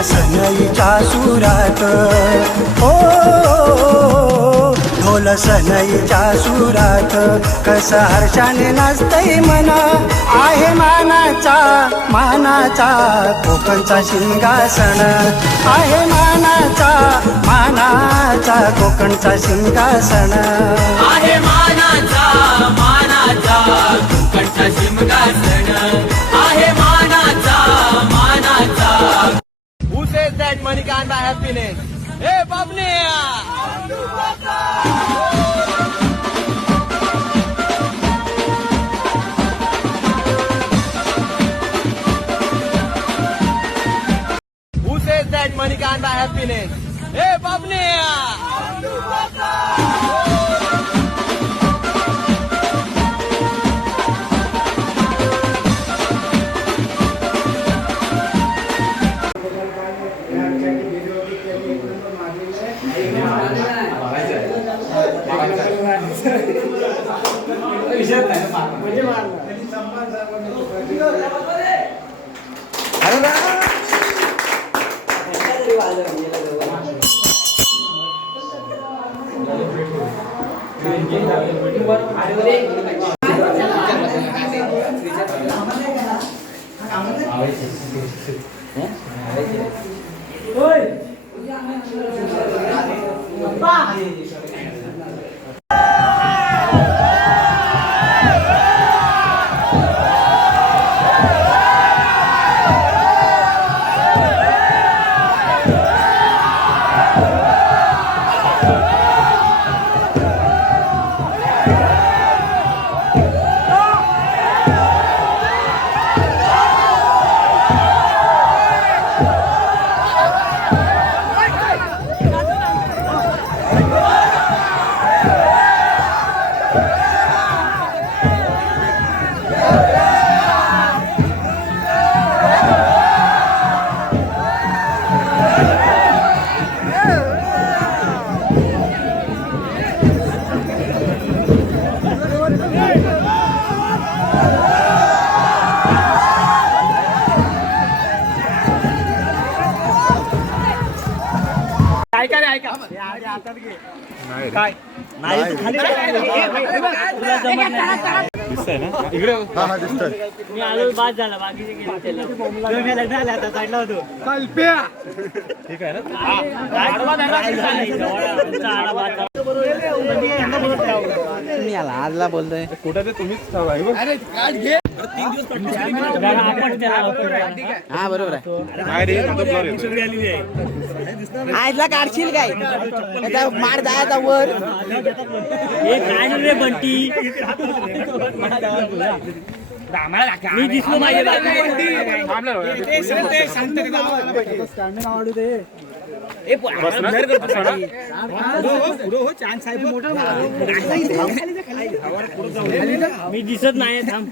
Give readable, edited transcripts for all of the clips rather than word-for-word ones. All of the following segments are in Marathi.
सनईच्या सुरात हो ढोल सनईच्या सुरात कसं हर्षाने नाचतंय मना आहे मानाचा कोकणचा सिंहासन आहे मानाचा कोकणचा सिंहासन आहे मानाचा कोकणचा सिंहासन आहे मानाचा Who says that money can't buy happiness? Hey, Babne! Who says that money can't buy happiness? Hey, Babne! काय नाही खाली दिसतंय ना इकडे हा दिसतंय मी आलो बाद झाला बाकीचे गेले मी लग्नाला आता साईडला होतो कल्प्या ठीक आहे ना मी आजला बोलतोय कुठे ते तुम्हीच अरे कार्ड घे 3 दिवस हा बरोबर आहे आजला काढशील काय मार जायचा वर रे बंटी मी दिसलो माझे मी दिसत नाही थांब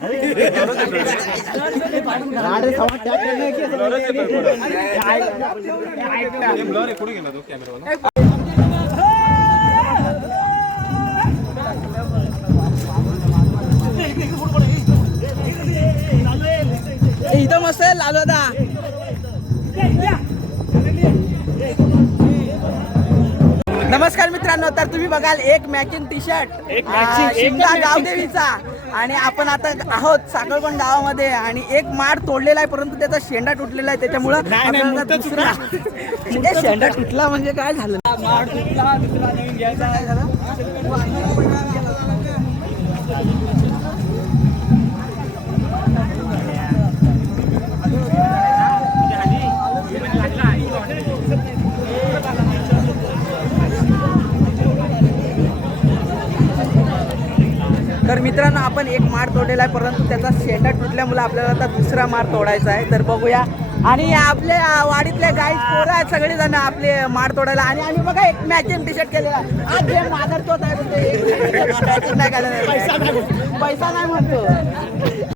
इथं मस्त आहे लालू दादा नमस्कार मित्रांनो, तर तुम्ही बघाल एक मॅचिंग टी शर्ट शिमगा गावदेवीचा आणि आपण आता आहोत साखळकोण गावामध्ये आणि एक माड तोडलेला आहे परंतु त्याचा शेंडा तुटलेला आहे त्याच्यामुळं दुसरा शेंडा तुटला म्हणजे काय झालं माड तुटला दुसरा नवीन घ्यायचा काय झालं तर मित्रांनो आपण एक माड तोडलेला आहे परंतु त्याचा शेंडा तुटल्यामुळे आपल्याला आता दुसरा माड तोडायचा आहे तर बघूया आणि आपल्या वाडीतले गाईज पोरं आहेत सगळेजण आपले माड तोडायला आणि बघा एक मॅचिंग टी शर्ट केलेला आज जे मादर तोच आहे पैसा नाही म्हणतो